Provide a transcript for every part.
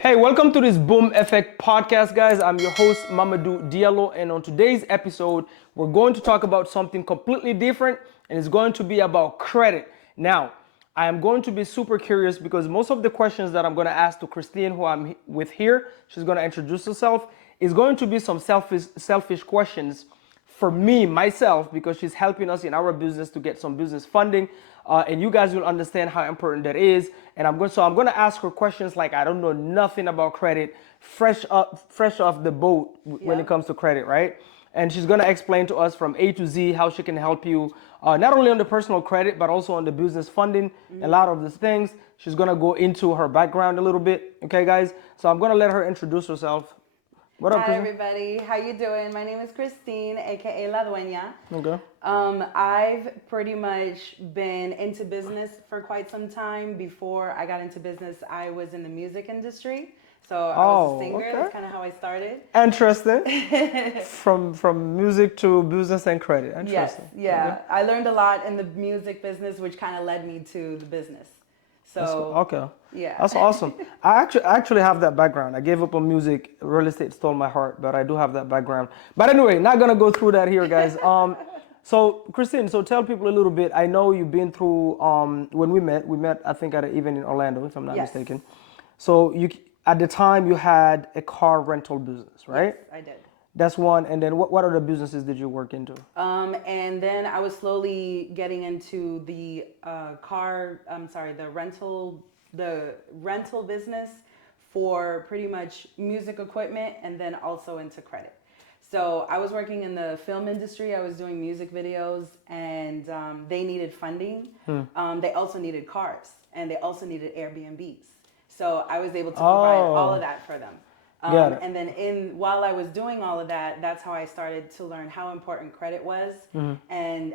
Hey, welcome to this Boom Effect podcast, guys. I'm your host, Mamadou Diallo, and on today's episode, we're going to talk about something completely different, and it's going to be about credit. Now, I am going to be super curious because most of the questions that I'm going to ask to Christine, who I'm with here, she's going to introduce herself, is going to be some selfish questions for me, myself, because she's helping us in our business to get some business funding. And you guys will understand how important that is. And I'm going to ask her questions like I don't know nothing about credit, fresh off the boat when it comes to credit, right? And she's going to explain to us from A to Z how she can help you not only on the personal credit but also on the business funding. A lot of these things. She's going to go into her background a little bit, okay, guys? So I'm going to let her introduce herself. What up, Hi Christine? everybody, how you doing? My name is Christine, aka La Dueña. Okay. I've pretty much been into business for quite some time. Before I got into business, I was in the music industry. So I was a singer. okay. That's kind of how I started. Interesting. From music to business and credit. Yes, Interesting. yeah. Okay. I learned a lot in the music business, which kind of led me to the business. So Okay. yeah. That's awesome. I actually have that background. I gave up on music. Real estate stole my heart, but I do have that background. But anyway, not gonna go through that here, guys. So Christine, so tell people a little bit. I know you've been through when we met. We met, I think, at an event in Orlando, if I'm not Yes. mistaken. So you at the time you had a car rental business, right? Yes, I did. That's one. And then what other businesses did you work into? And then I was slowly getting into the the rental business for pretty much music equipment, and then also into credit. So I was working in the film industry. I was doing music videos, and they needed funding. They also needed cars, and they also needed Airbnbs. So I was able to provide all of that for them. Got it. And then while I was doing all of that, that's how I started to learn how important credit was. And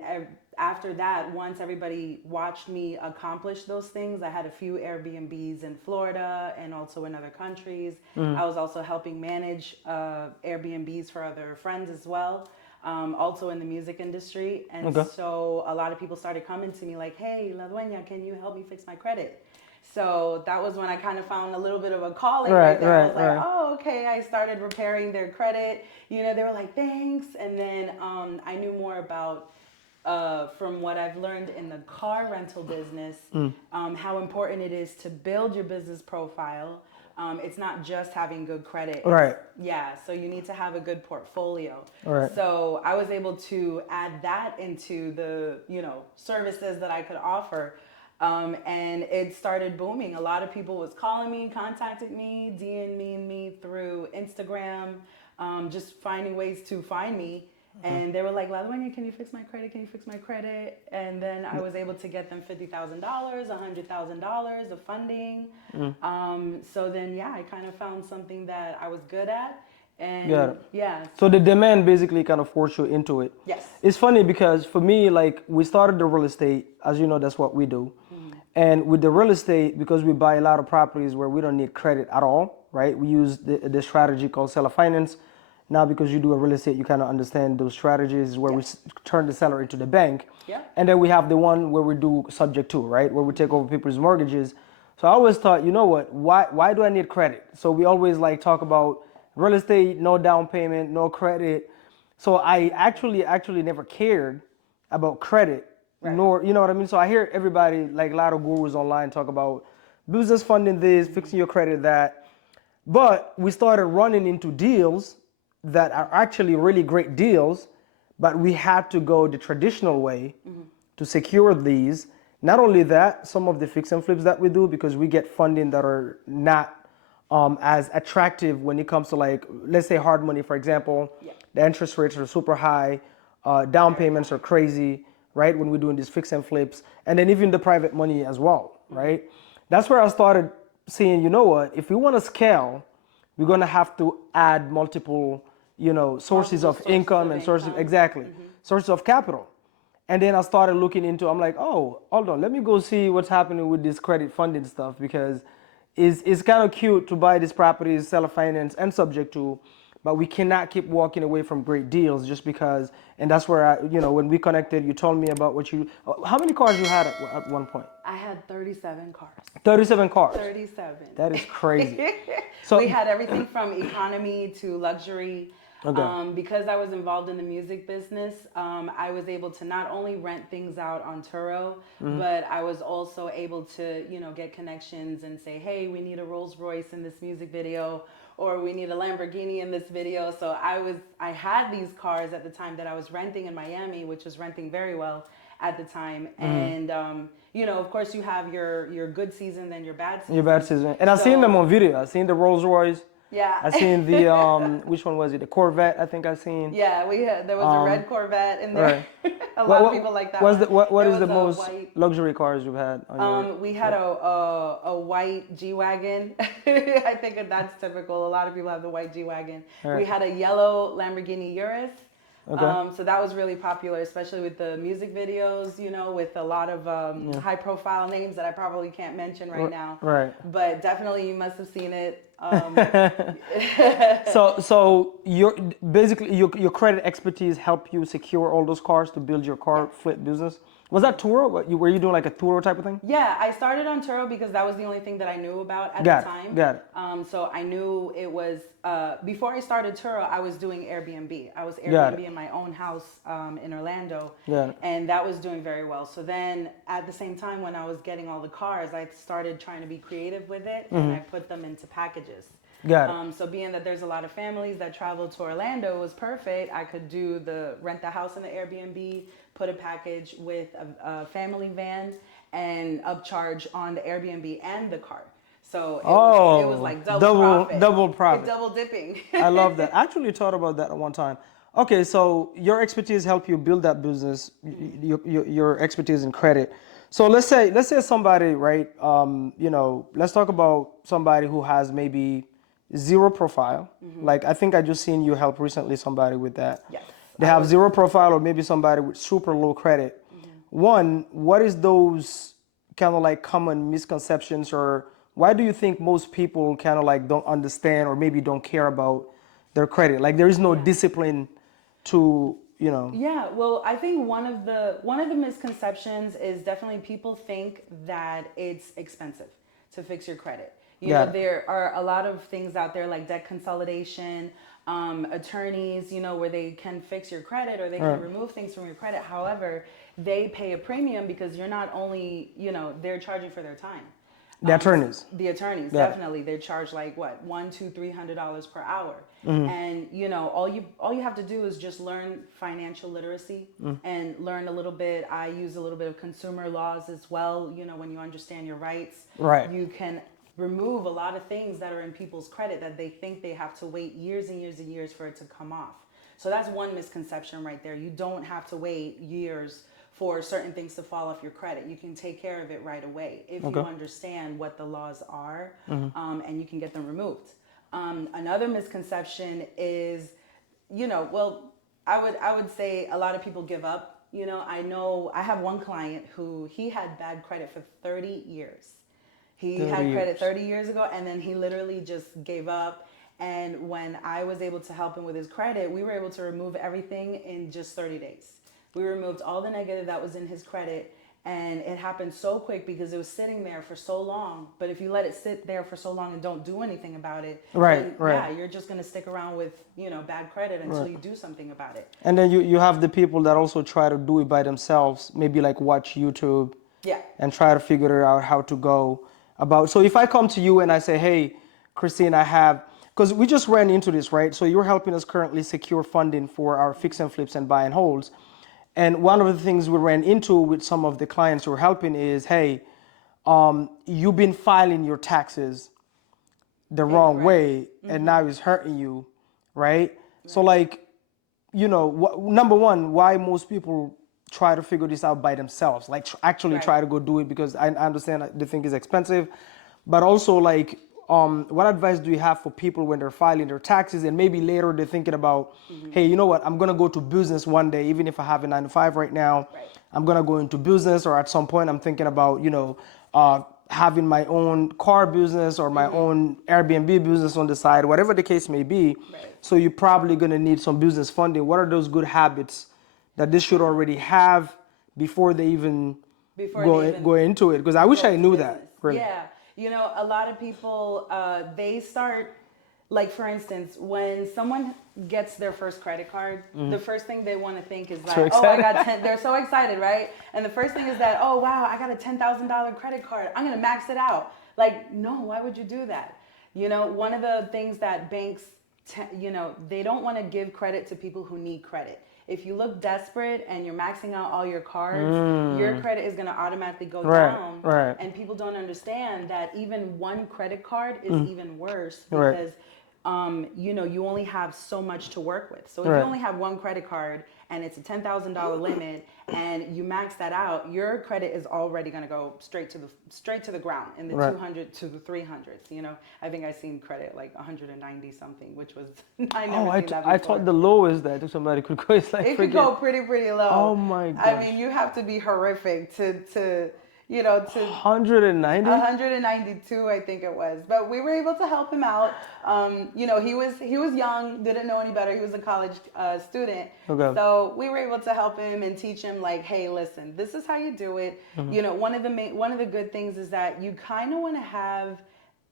after that, once everybody watched me accomplish those things, I had a few Airbnbs in Florida and also in other countries. I was also helping manage Airbnbs for other friends as well. Also in the music industry. And so a lot of people started coming to me like, hey, La Dueña, can you help me fix my credit? So that was when I kind of found a little bit of a calling right there. I was like, oh, okay. I started repairing their credit. You know, they were like, thanks. And then I knew more about, from what I've learned in the car rental business, how important it is to build your business profile. It's not just having good credit. Right. Yeah, so you need to have a good portfolio. Right. So I was able to add that into the, services that I could offer. And it started booming. A lot of people was calling me, contacted me, DMing me through Instagram, just finding ways to find me. And they were like, La Dueña, can you fix my credit? Can you fix my credit? And then I was able to get them $50,000, $100,000 of funding. So then, I kind of found something that I was good at. And Got it. yeah. So the demand basically kind of forced you into it. Yes. It's funny because for me, like we started the real estate, as you know, that's what we do. And with the real estate, because we buy a lot of properties where we don't need credit at all, right? We use the strategy called seller finance. Now, because you do a real estate, you kind of understand those strategies where we turn the seller into the bank. Yeah. And then we have the one where we do subject to, right? Where we take over people's mortgages. So I always thought, you know what? Why do I need credit? So we always like talk about real estate, no down payment, no credit. So I actually never cared about credit, nor, you know what I mean? So I hear everybody, like a lot of gurus online talk about business funding this, fixing your credit that. But we started running into deals that are actually really great deals, but we had to go the traditional way to secure these. Not only that, some of the fix and flips that we do, because we get funding that are not as attractive when it comes to, like, let's say hard money, for example. The interest rates are super high, down payments are crazy, right? When we're doing these fix and flips, and then even the private money as well, right? That's where I started seeing, you know what, if we want to scale, we're going to have to add multiple, sources of income and sources, sources of capital. And then I started looking into, I'm like, oh, hold on, let me go see what's happening with this credit funding stuff, because it's kind of cute to buy these properties, seller finance and subject to, but we cannot keep walking away from great deals just because. And that's where when we connected, you told me about how many cars you had at one point? I had 37 cars. 37 cars. 37. That is crazy. We had everything from economy to luxury. Okay. Because I was involved in the music business, I was able to not only rent things out on Turo, but I was also able to, get connections and say, hey, we need a Rolls Royce in this music video, or we need a Lamborghini in this video. So I had these cars at the time that I was renting in Miami, which was renting very well at the time. And, of course you have your good season and your bad season. Your bad season. And I've seen them on video. I've seen the Rolls Royce. Yeah. I seen the which one was it? The Corvette, I think I seen. Yeah, there was a red Corvette in there. Right. A lot of people like that. What is the most luxury cars you've had on your? We had a white G-Wagon. I think that's typical. A lot of people have the white G-Wagon. Right. We had a yellow Lamborghini Urus. Okay. So that was really popular, especially with the music videos, with a lot of high profile names that I probably can't mention right now. Right. But definitely you must have seen it. So your credit expertise helped you secure all those cars to build your car flip business. Was that Turo? Were you doing like a Turo type of thing? Yeah, I started on Turo because that was the only thing that I knew about at the time. Got it. So I knew it was, before I started Turo, I was doing Airbnb. I was Airbnb in my own house in Orlando. And that was doing very well. So then at the same time when I was getting all the cars, I started trying to be creative with it and I put them into packages. Got it. So being that there's a lot of families that travel to Orlando, it was perfect. I could do rent the house in the Airbnb, put a package with a family van, and upcharge on the Airbnb and the car. So it was like double profit. Double dipping. I love that. I actually thought about that at one time. Okay, so your expertise helped you build that business, your expertise in credit. So let's say somebody, right? Let's talk about somebody who has maybe zero profile. Like I think I just seen you help recently somebody with that. Yes. They have zero profile or maybe somebody with super low credit. One, what is those kind of like common misconceptions, or why do you think most people kind of like don't understand or maybe don't care about their credit? Like there is no discipline to, Yeah, well, I think one of the misconceptions is definitely people think that it's expensive to fix your credit. There are a lot of things out there like debt consolidation, attorneys, where they can fix your credit or they can remove things from your credit. However, they pay a premium because you're not only, they're charging for their time. The attorneys. The attorneys, definitely. They charge like what, $100, $200, $300 per hour. And all you have to do is just learn financial literacy and learn a little bit. I use a little bit of consumer laws as well. When you understand your rights, you can remove a lot of things that are in people's credit that they think they have to wait years and years and years for it to come off. So that's one misconception right there. You don't have to wait years for certain things to fall off your credit. You can take care of it right away if you understand what the laws are, and you can get them removed. Another misconception is, I would say a lot of people give up. I have one client who he had bad credit for 30 years. He had credit 30 years ago, and then he literally just gave up. And when I was able to help him with his credit, we were able to remove everything in just 30 days. We removed all the negative that was in his credit, and it happened so quick because it was sitting there for so long. But if you let it sit there for so long and don't do anything about it, yeah, you're just going to stick around with, bad credit until you do something about it. And then you have the people that also try to do it by themselves, maybe like watch YouTube and try to figure out how to go about. So if I come to you and I say, hey, Christine, because we just ran into this, right? So you're helping us currently secure funding for our fix and flips and buy and holds. And one of the things we ran into with some of the clients we're helping is, hey, you've been filing your taxes the wrong way, and now it's hurting you, right? So like, number one, why most people try to figure this out by themselves, like actually try to go do it, because I understand they think it's expensive, but also like, what advice do you have for people when they're filing their taxes and maybe later they're thinking about, hey, you know what, I'm gonna go to business one day, even if I have a 9 to 5 right now, I'm gonna go into business, or at some point I'm thinking about, having my own car business or my own Airbnb business on the side, whatever the case may be. Right. So you're probably going to need some business funding. What are those good habits that they should already have before they even Before go they even go into it? Because I wish go I into knew business. that. Really. Yeah. A lot of people, they start, like, for instance, when someone gets their first credit card, the first thing they want to think is So like, oh, I excited. got 10, they're so excited, right? And the first thing is that, oh, wow, I got a $10,000 credit card. I'm going to max it out. Like, no, why would you do that? One of the things that banks, they don't want to give credit to people who need credit. If you look desperate and you're maxing out all your cards, your credit is going to automatically go Right, down. right. And people don't understand that even one credit card is even worse Right. because, you only have so much to work with. So if you Right. only have one credit card and it's a $10,000 limit and you max that out, your credit is already going to go straight to the ground in the Right. 200 to the 300s. I think I seen credit like 190 something, which was I Oh, never seen that I before. thought the lowest that somebody could go is like It could freaking. go pretty low. Oh my I gosh. mean, you have to be horrific to 190? 192, I think it was. But we were able to help him out. He was young, didn't know any better. He was a college student. Okay. So we were able to help him and teach him, like, hey, listen, this is how you do it. One of the good things is that you kind of want to have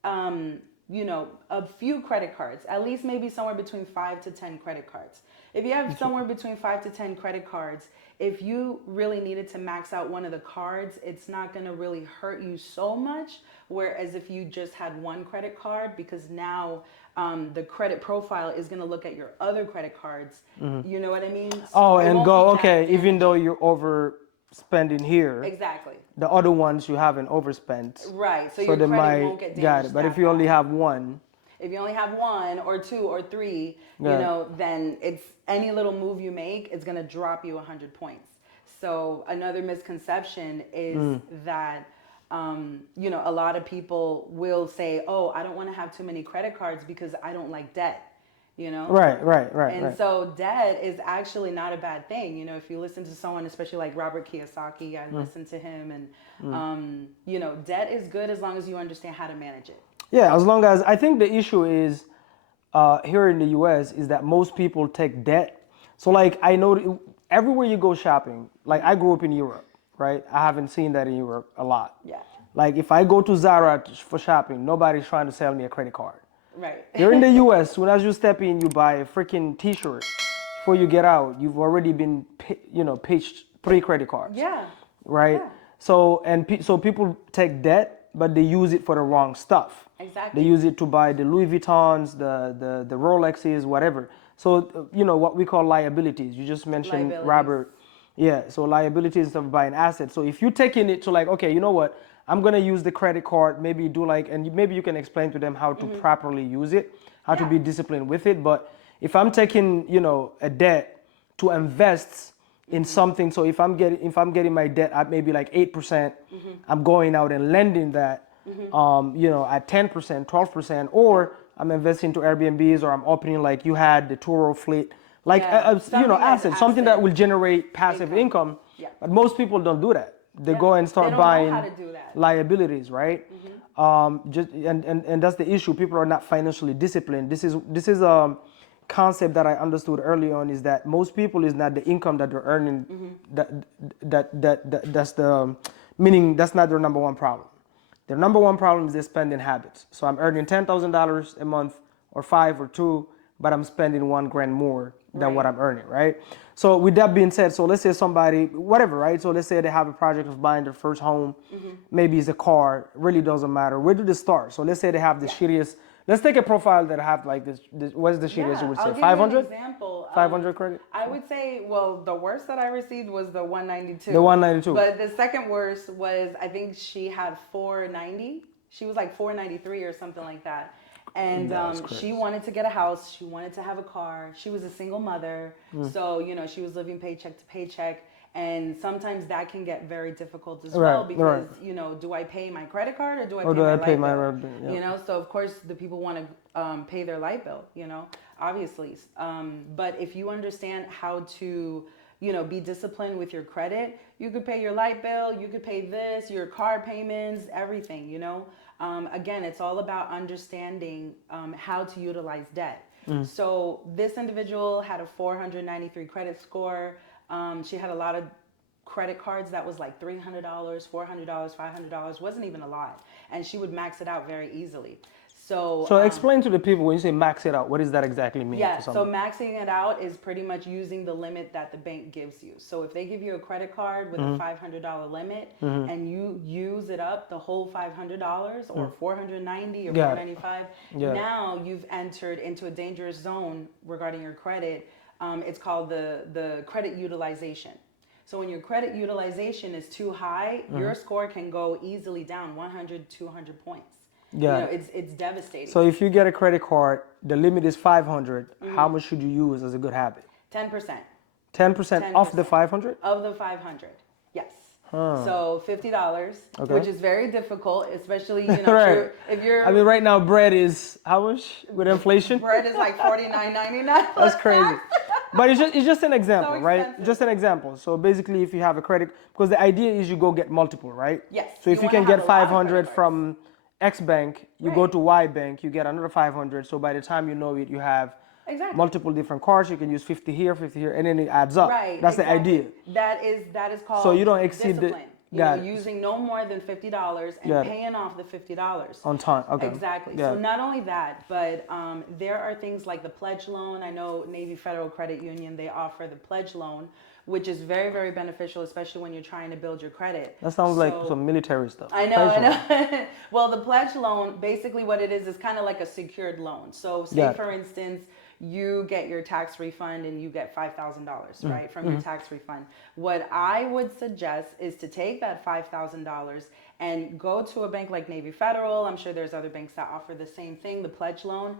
a few credit cards, at least maybe somewhere between 5 to 10 credit cards. If you have somewhere between 5 to 10 credit cards, if you really needed to max out one of the cards, it's not going to really hurt you so much. Whereas if you just had one credit card, because now the credit profile is going to look at your other credit cards. You know what I mean? Oh, It and won't go, be that okay, even damaging. though you're overspending here, Exactly. the other ones you haven't overspent. Right. So So your they credit won't might get got it. damaged But if that you only bad. have one, If you only have one or two or three, Yeah. then it's any little move you make, it's going to drop you 100 points. So another misconception is that, a lot of people will say, oh, I don't want to have too many credit cards because I don't like debt. right. So debt is actually not a bad thing. If you listen to someone, especially like Robert Kiyosaki, I listen to him, and debt is good as long as you understand how to manage it. Yeah, as long as I think the issue is here in the U.S. is that most people take debt. So like I know everywhere you go shopping, like I grew up in Europe, right? I haven't seen that in Europe a lot. Yeah. Like if I go to Zara for shopping, nobody's trying to sell me a credit card. Right. Here in the U.S., soon as you step in, you buy a freaking T-shirt. Before you get out, you've already been, pitched 3 credit cards. Yeah. Right. Yeah. So people take debt, but they use it for the wrong stuff. Exactly. They use it to buy the Louis Vuittons, the Rolexes, whatever. So what we call liabilities. You just mentioned Liabilities. Robert. Yeah. So liabilities of buying assets. So if you're taking it to like, okay, you know what? I'm gonna use the credit card. Maybe do like, and maybe you can explain to them how to properly use it, how to Yeah. be disciplined with it. But if I'm taking, a debt to invest in something, so if I'm getting my debt at maybe like 8%, I'm going out and lending that, at 10%, 12%, or I'm investing to Airbnbs, or I'm opening like you had the Turo fleet, like Yeah. Something that's assets, something that asset will generate passive income. Yeah. But most people don't do that. They Yeah. go and They start don't know buying how to do that. liabilities, right? And that's the issue. People are not financially disciplined. This is a concept that I understood early on, is that most people is not the income that they're earning. That's the meaning. That's not their number one problem. Their number one problem is their spending habits. So I'm earning $10,000 a month, or 5 or 2, but I'm spending $1,000 more than what Right. I'm earning, right? So with that being said, so let's say somebody, whatever, right? So let's say they have a project of buying their first home. Maybe it's a car. Really doesn't matter. Where do they start? So let's say they have the shittiest. Let's take a profile that have like this. What's the shittiest you would I'll say? give 500? you an example. 500 credit? I would say, well, the worst that I received was the 192. The 192. But the second worst was, I think she had 490. She was like 493 or something like that. And That's crazy. she wanted to get a house. She wanted to have a car. She was a single mother. So, she was living paycheck to paycheck. And sometimes that can get very difficult as well, Right, because, right. Do I pay my credit card or do I Or pay do my I pay light my bill? light bill? Yeah. So of course the people want to pay their light bill, obviously. But if you understand how to be disciplined with your credit, you could pay your light bill, you could pay this, your car payments, everything. Again, it's all about understanding how to utilize debt. So this individual had a 493 credit score. She had a lot of credit cards that was like $300, $400, $500, wasn't even a lot. And she would max it out very easily. So explain to the people when you say max it out, what does that exactly mean? Yeah, for so someone? maxing it out is pretty much using the limit that the bank gives you. So if they give you a credit card with a $500 limit and you use it up the whole $500 or 490 or Got it. 495, Got it. now you've entered into a dangerous zone regarding your credit. It's called the credit utilization. So when your credit utilization is too high, your score can go easily down 100, 200 points. Yeah. It's devastating. So if you get a credit card, the limit is 500. How much should you use as a good habit? 10%. 10% off the 500? Of the 500, yes. So $50, which is very difficult, especially Right. if you're. I mean, right now bread is how much with inflation? Bread is like $49.99. That's crazy. But it's just an example, So right? expensive. Just an example. So basically, if you have a credit, because the idea is you go get multiple, right? Yes, So if you you wanna can have get a lot of 500 credit from X bank, you go Right. to Y bank, you get another 500. So by the time you know it, you have Exactly. multiple different cards. You can use 50 here, and then it adds up. Right. That's exactly. the idea. That is called. So you don't exceed the- discipline. got it. Using no more than $50 and Got it. paying off the $50 On time. Okay. Exactly. Got So it. not only that, but there are things like the pledge loan. I know Navy Federal Credit Union, they offer the pledge loan, which is very, very beneficial, especially when you're trying to build your credit. That sounds like So- some military stuff. I know, Pledge loan. I know. Well, the pledge loan, basically what it is kind of like a secured loan. So say, Got it. for instance, you get your tax refund and you get $5,000, right, from your tax refund. What I would suggest is to take that $5,000 and go to a bank like Navy Federal. I'm sure there's other banks that offer the same thing, the pledge loan.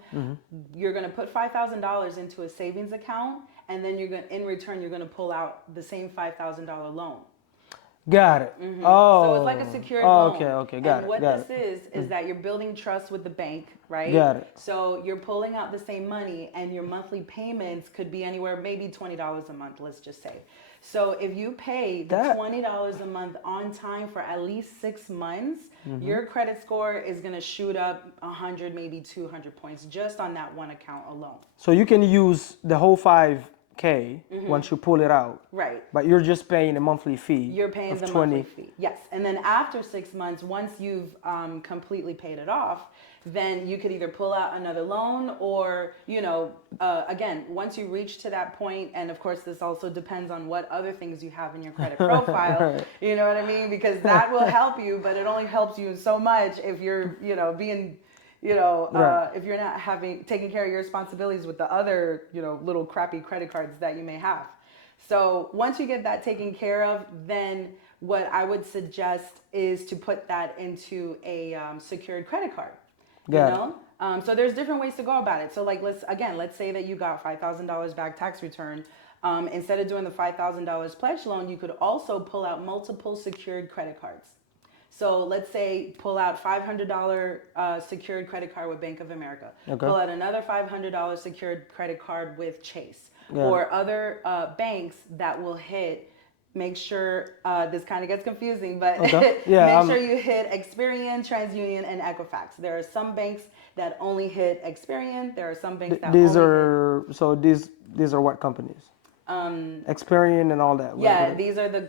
You're going to put $5,000 into a savings account, and then in return, you're going to pull out the same $5,000 loan. Got it. So Oh. it's like a secured loan. Okay. Got and it. what got this is that you're building trust with the bank, right? Got it. So you're pulling out the same money, and your monthly payments could be anywhere, maybe $20 a month, let's just say. So if you pay the That- $20 a month on time for at least 6 months, Mm-hmm. your credit score is going to shoot up 100, maybe 200 points just on that one account alone. So you can use the whole 5K once you pull it out. Right. But you're just paying a monthly fee. You're paying of the 20. monthly fee. Yes. And then after 6 months, once you've completely paid it off, then you could either pull out another loan or, again, once you reach to that point, and of course, this also depends on what other things you have in your credit profile. Right. You know what I mean? Because that will help you, but it only helps you so much if you're, being Right. if you're not taking care of your responsibilities with the other, little crappy credit cards that you may have. So once you get that taken care of, then what I would suggest is to put that into a secured credit card. Got it. So there's different ways to go about it. So like let's say that you got $5,000 back tax return. Instead of doing the $5,000 pledge loan, you could also pull out multiple secured credit cards. So let's say pull out $500 secured credit card with Bank of America. Okay. Pull out another $500 secured credit card with Chase. Got Or other banks that will hit. Make sure this kind of gets confusing, but Okay. Yeah, make sure you hit Experian, TransUnion, and Equifax. There are some banks that only hit Experian. There are some banks that These only hit, these are what companies? Experian and all that. yeah, these are the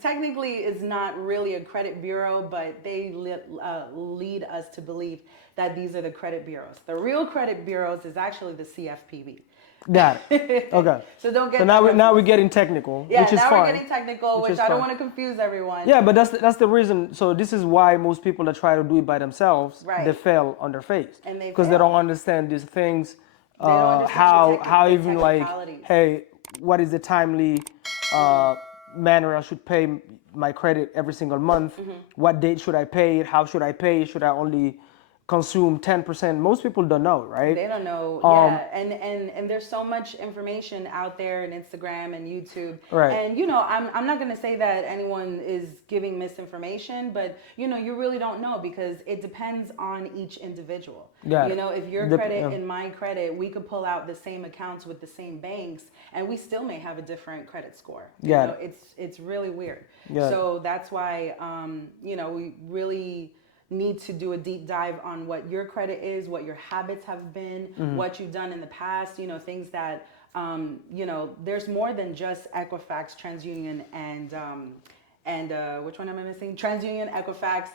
technically it's not really a credit bureau, but they lead us to believe that these are the credit bureaus. The real credit bureaus is actually the CFPB. Got it. Okay. So don't get. So now we're getting technical, yeah, which is now fine. we're getting technical, Which which is I don't fine. want to confuse everyone. Yeah, but that's the reason. So this is why most people that try to do it by themselves, Right. they fail on their face And they because they fail. don't understand these things. don't understand How the even like, technicalities. hey, what is the timely manner I should pay my credit every single month? Mm-hmm. What date should I pay it? How should I pay it? Should I only consume 10%. Most people don't know, right? They don't know, Um, yeah, and there's so much information out there in Instagram and YouTube, right. and I'm not gonna say that anyone is giving misinformation, but you really don't know because it depends on each individual. Got it. If your credit Yeah. and my credit, we could pull out the same accounts with the same banks, and we still may have a different credit score. Got it. It's really weird. Got it. So that's why we really need to do a deep dive on what your credit is, what your habits have been, what you've done in the past, things that, there's more than just Equifax, TransUnion, and which one am I missing? TransUnion, Equifax,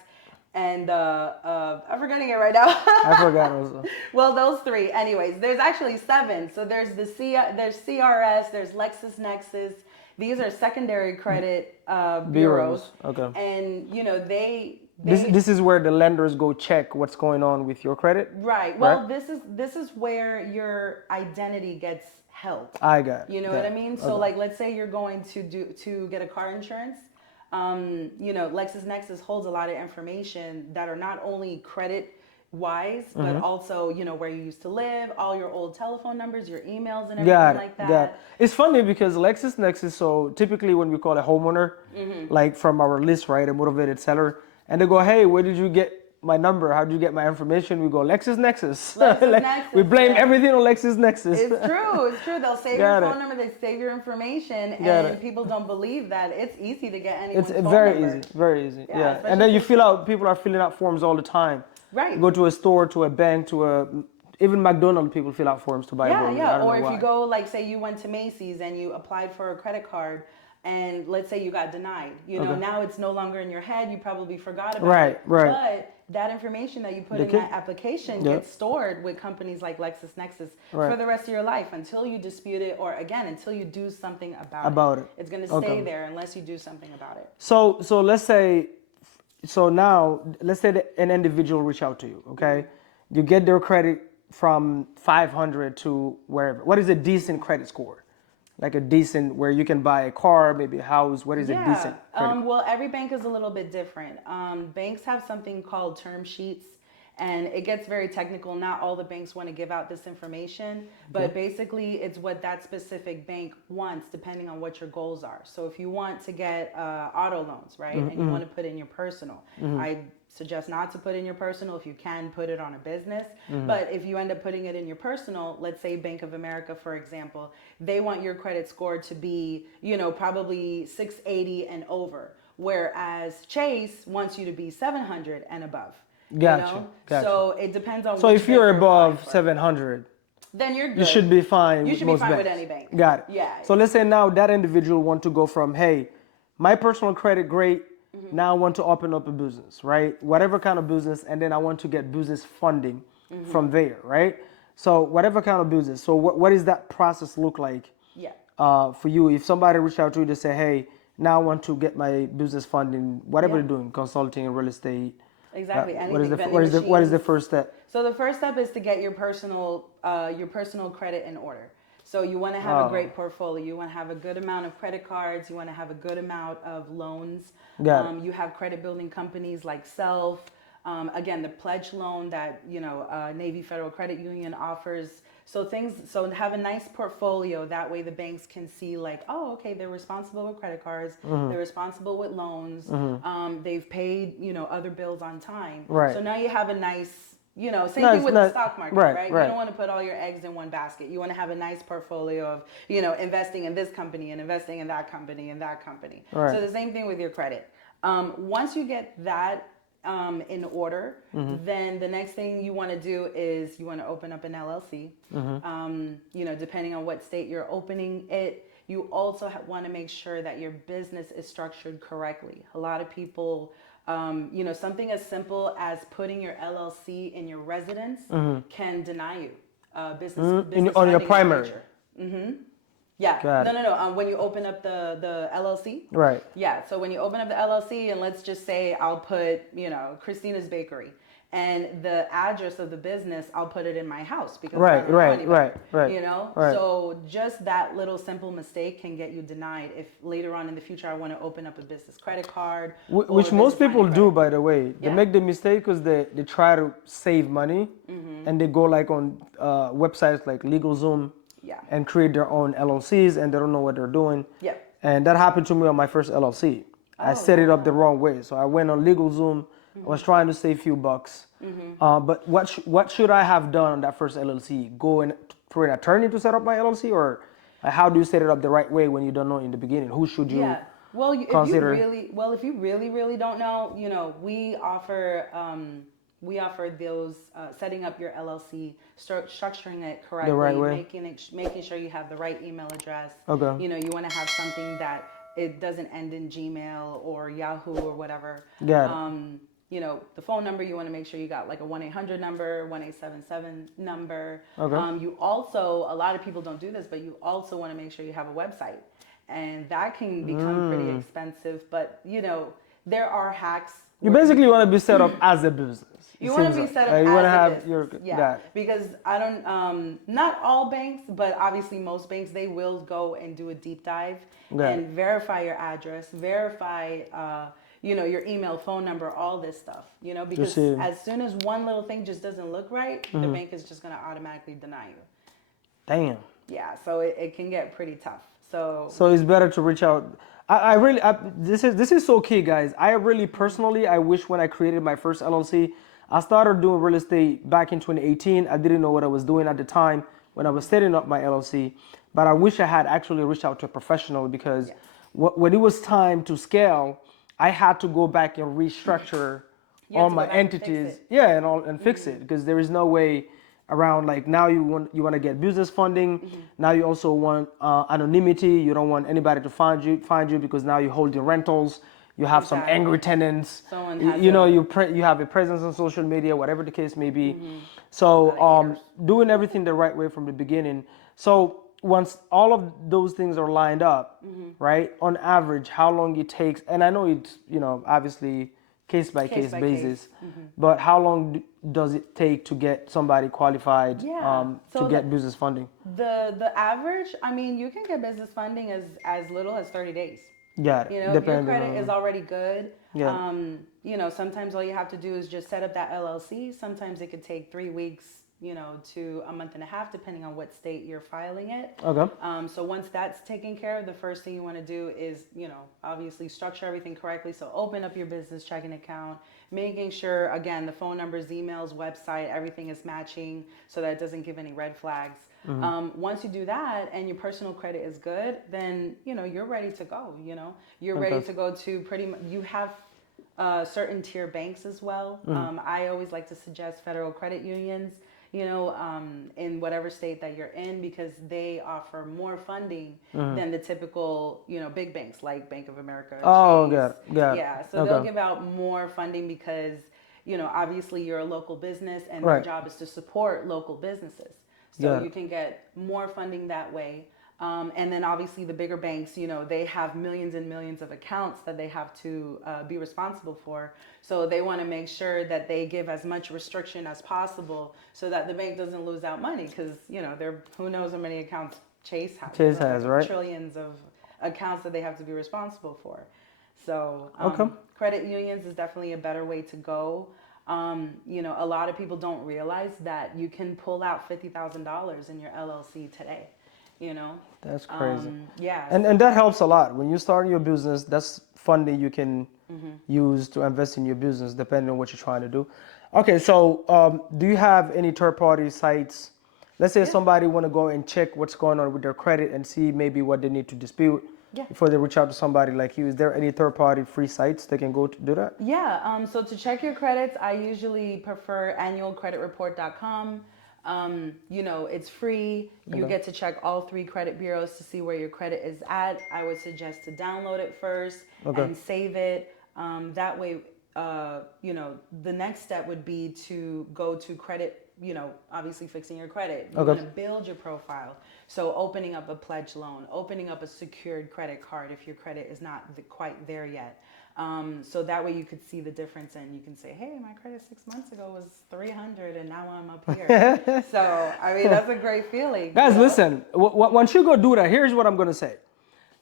and I'm forgetting it right now. I forgot also. Well, those three. Anyways, there's actually 7. So there's there's CRS, there's LexisNexis. These are secondary credit bureaus. Okay. And This is where the lenders go check what's going on with your credit. right. Well, this is where your identity gets held. I got it. You know what I mean? So like, let's say you're going to get a car insurance. LexisNexis holds a lot of information that are not only credit wise, but also, where you used to live, all your old telephone numbers, your emails and everything like that. Got it. It's funny because LexisNexis, so typically when we call a homeowner, like from our list, right, a motivated seller, and they go, hey, where did you get my number? How did you get my information? We go, LexisNexis. LexisNexis, We blame yeah. everything on LexisNexis. It's true. They'll save your phone number, they save your information, and people don't believe that it's easy to get anyone's It's phone very number. easy, very easy. Yeah, Yeah. And then people are filling out forms all the time. Right. You go to a store, to a bank, even McDonald's, people fill out forms to buy burgers. I don't Or know if why. you go, like, say you went to Macy's and you applied for a credit card, and let's say you got denied, now it's no longer in your head. You probably forgot about it. Right. But that information that you put in that application gets stored with companies like LexisNexis for the rest of your life until you dispute it, or again, until you do something about it. It's going to stay there unless you do something about it. So let's say, that an individual reach out to you, okay? You get their credit from 500 to wherever. What is a decent credit score? Like a decent, where you can buy a car, maybe a house. What is a decent credit? Well, every bank is a little bit different. Banks have something called term sheets, and it gets very technical. Not all the banks want to give out this information, but basically it's what that specific bank wants depending on what your goals are. So if you want to get auto loans, right, and you want to put in your personal, I suggest not to put in your personal. If you can, put it on a business. But if you end up putting it in your personal, let's say Bank of America, for example, they want your credit score to be, probably 680 and over, whereas Chase wants you to be 700 and above. Gotcha. So it depends on. So which if you're bank above for. 700, then you're good. you should be fine. You should with be most fine banks. with any bank. Got it. Yeah. So let's say now that individual want to go from, hey, my personal credit great. Now I want to open up a business, right? Whatever kind of business, and then I want to get business funding from there, right? So whatever kind of business. So what does that process look like? Yeah. For you, if somebody reached out to you to say, hey, now I want to get my business funding, whatever they're doing, consulting, real estate. Exactly. What is the first step? So the first step is to get your personal credit in order. So you want to have a great portfolio. You want to have a good amount of credit cards. You want to have a good amount of loans. You have credit building companies like Self. Again, the pledge loan that Navy Federal Credit Union offers. So have a nice portfolio. That way the banks can see like, oh, okay, they're responsible with credit cards. They're responsible with loans. They've paid other bills on time. Right. So now you have a nice. Same thing with the stock market, right? You don't want to put all your eggs in one basket. You want to have a nice portfolio of, investing in this company and investing in that company and that company. Right. So the same thing with your credit. Once you get that in order, then the next thing you want to do is you want to open up an LLC. Depending on what state you're opening it, you also want to make sure that your business is structured correctly. A lot of people, something as simple as putting your LLC in your residence can deny you business on your primary. Yeah. No. When you open up the LLC. Right. Yeah. So when you open up the LLC, and let's just say I'll put, Christina's Bakery, and the address of the business, I'll put it in my house because I Right, don't know right, anybody. right, right, You know, right. so just that little simple mistake can get you denied if later on in the future I want to open up a business credit card or a Which most business line of people do, credit. by the way. They Yeah. make the mistake because they try to save money, and they go like on websites like LegalZoom Yeah. and create their own LLCs, and they don't know what they're doing. Yep. And that happened to me on my first LLC. I Oh set it up the wow. wrong way. So I went on LegalZoom. I was trying to save a few bucks. But what should I have done on that first LLC? Go and for an attorney to set up my LLC, or how do you set it up the right way when you don't know in the beginning? Who should you Yeah. Well, consider? if you really, really don't know, you know, we offer those setting up your LLC, structuring it The right correctly, way? making sure you have the right email address. Okay. You know, you want to have something that it doesn't end in Gmail or Yahoo or whatever. Got it. You know, the phone number, you want to make sure you got like a 1-800 number, 1-877 number. Okay. You also, a lot of people don't do this, but you also want to make sure you have a website. And that can become pretty expensive, but you know, there are hacks You where you basically can want to be set up as a business. It you want seems to be like. set up You want to as a have business, yeah. got it. Because I don't, not all banks, but obviously most banks, they will go and do a deep dive Got and it. verify your address, verify, you know, your email, phone number, all this stuff. You know, To because see. as soon as one little thing just doesn't look right, the bank is just going to automatically deny you. Damn. Yeah, so it can get pretty tough. So So it's better to reach out. This is so key, guys. I really personally, I wish when I created my first LLC, I started doing real estate back in 2018. I didn't know what I was doing at the time when I was setting up my LLC, but I wish I had actually reached out to a professional because yes. when it was time to scale, I had to go back and restructure You have all to my go back and fix entities, it. yeah, and fix it because there is no way around. Like now you want to get business funding. Now you also want anonymity. You don't want anybody to find you because now you're holding rentals. You have some angry Exactly. tenants. Someone has You know a you have a presence on social media, whatever the case may be. lot So of haters. doing everything the right way from the beginning. So once all of those things are lined up, right? On average, how long it takes, and I know it's obviously case by Case case by case. basis, but how long does it take to get somebody qualified Yeah. to So get business funding? the average, I mean, you can get business funding as little as 30 days. Got You it. know, if your Depending credit is on already good, yeah. you know, sometimes all you have to do is just set up that LLC. Sometimes it could take 3 weeks, you know, to a month and a half, depending on what state you're filing it. Okay. So once that's taken care of, the first thing you want to do is, you know, obviously structure everything correctly. So open up your business checking account, making sure, again, the phone numbers, emails, website, everything is matching so that it doesn't give any red flags. Once you do that and your personal credit is good, then, you know, you're ready to go. You know, you're ready Okay. to go to pretty much, you have certain tier banks as well. I always like to suggest federal credit unions, you know, in whatever state that you're in, because they offer more funding than the typical, you know, big banks like Bank of America, Oh, Chase. got it. Yeah, so they'll Okay. give out more funding because, you know, obviously you're a local business and their Right. job is to support local businesses. So Got you it. can get more funding that way. And then obviously the bigger banks, you know, they have millions and millions of accounts that they have to be responsible for. So they want to make sure that they give as much restriction as possible so that the bank doesn't lose out money because, you know, who knows how many accounts Chase has. Chase Like has, right? trillions of accounts that they have to be responsible for. So Okay. credit unions is definitely a better way to go. You know, a lot of people don't realize that you can pull out $50,000 in your LLC today. You know, That's crazy. yeah. And that helps a lot. When you start your business, that's funding you can use to invest in your business depending on what you're trying to do. Okay, so do you have any third-party sites? Let's say Yeah. somebody want to go and check what's going on with their credit and see maybe what they need to dispute Yeah. before they reach out to somebody like you. Is there any third-party free sites they can go to do that? Yeah, so to check your credits, I usually prefer annualcreditreport.com. You know, it's free. You Okay. get to check all 3 credit bureaus to see where your credit is at. I would suggest to download it first Okay. and save it. That way, you know, the next step would be to go to credit, you know, obviously fixing your credit. You Okay. want to build your profile. So opening up a pledge loan, opening up a secured credit card if your credit is not quite there yet. So that way you could see the difference and you can say, hey, my credit 6 months ago was 300 and now I'm up here. So, I mean, that's a great feeling. Guys, listen, once you go do that, here's what I'm going to say.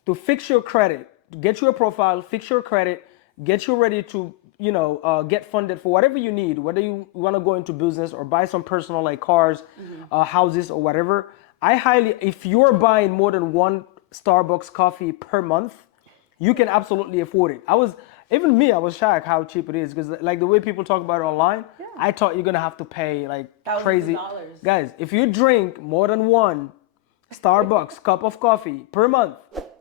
To fix your credit, to get you a profile, fix your credit, get you ready to, get funded for whatever you need, whether you want to go into business or buy some personal like cars, houses or whatever. If you're buying more than one Starbucks coffee per month, you can absolutely afford it. I was shocked how cheap it is because like the way people talk about it online, I thought you're gonna have to pay like Thousands crazy. of dollars. Guys, if you drink more than one Starbucks cup of coffee per month,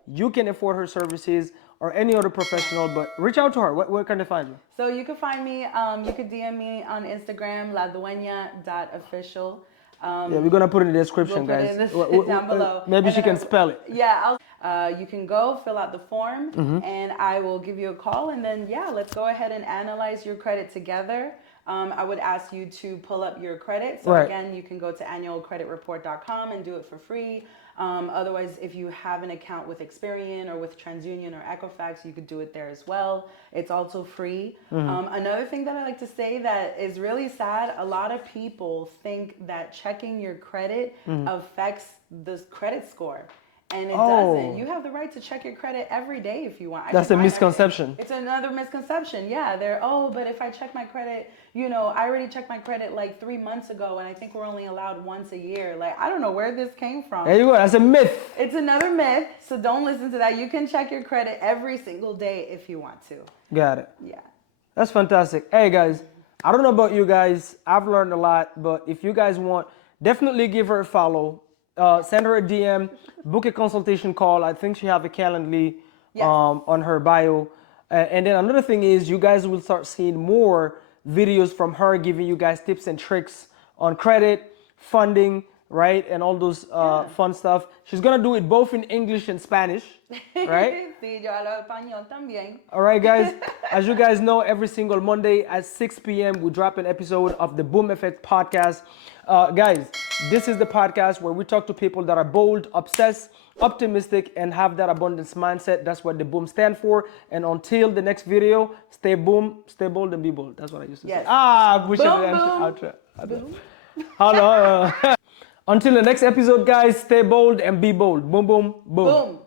you can afford her services or any other professional, but reach out to her. Where can they find you? So you can find me, you could DM me on Instagram, ladueña.official. Yeah, we're gonna put it in the description, We'll put guys. it in down below. Maybe And she then can spell it. Yeah, you can go fill out the form, and I will give you a call, and then let's go ahead and analyze your credit together. I would ask you to pull up your credit. So again, you can go to annualcreditreport.com and do it for free. Otherwise, if you have an account with Experian or with TransUnion or Equifax, you could do it there as well. It's also free. Another thing that I like to say that is really sad, a lot of people think that checking your credit affects the credit score. And it doesn't. You have the right to check your credit every day if you want. That's a misconception. It's another misconception. Yeah, but if I check my credit, I already checked my credit like 3 months ago, and I think we're only allowed once a year. Like, I don't know where this came from. There you go. That's a myth. It's another myth, so don't listen to that. You can check your credit every single day if you want to. Got it. Yeah. That's fantastic. Hey, guys, I don't know about you guys. I've learned a lot, but if you guys want, definitely give her a follow. Send her a DM, book a consultation call. I think she have a Calendly on her bio. And then another thing is you guys will start seeing more videos from her giving you guys tips and tricks on credit, funding, right? And all those fun stuff. She's going to do it both in English and Spanish, right? Sí, yo hablo español también. All right, guys. As you guys know, every single Monday at 6 p.m., we drop an episode of the Boom Effect podcast. Guys, this is the podcast where we talk to people that are bold, obsessed, optimistic, and have that abundance mindset. That's what the Boom stand for. And until the next video, stay boom, stay bold, and be bold. That's what I used to say. We should outro. Boom. Hello. Until the next episode, guys, stay bold and be bold. Boom, boom, boom. Boom.